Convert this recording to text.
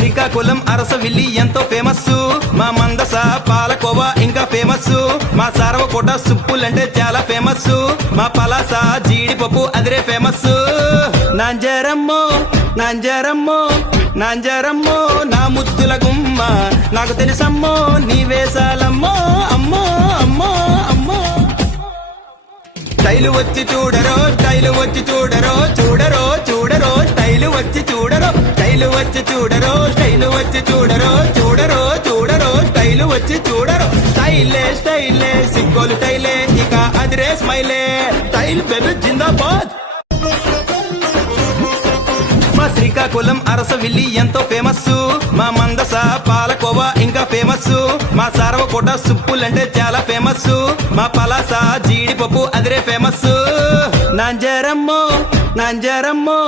శ్రీకాకుళం అరసవిల్లి ఎంతో ఫేమస్, మా మందస పాలకోవా ఇంకా ఫేమస్, మా సారవకోట సుప్పులంటే చాలా ఫేమస్, మా పలాస జీడిపప్పు అదిరే ఫేమస్. నాంజరమ్మో నాంజరమ్మో నాంజరమ్మో నా ముద్దుల గుమ్మ, నాకు తెలుసమ్మో నీ వేసాలమ్మో అమ్మో అమ్మో అమ్మో. స్టైలు వచ్చి చూడరో స్టైలు వచ్చి చూడరో చూడరో చూడరో స్టైలు వచ్చి చూడరో స్టైలు వచ్చి చూడరో స్టైలు వచ్చి చూడరో చూడరో చూడరో స్టైలు వచ్చి చూడరో. స్టైలే స్టైలే సిగ్గోలు స్టైలే ఇక అదిరే స్మైలే, స్టైల్ బేబీ జిందాబాద్. మా శ్రీకాకుళం అరసవిల్లి ఎంతో ఫేమస్, మా మందస పాలకోవా ఇంకా ఫేమస్, మా సారవకోట సుప్పులంటే చాలా ఫేమస్, మా పలాస జీడిపప్పు అదిరే ఫేమస్. నాంజరమ్మో నాంజరమ్మో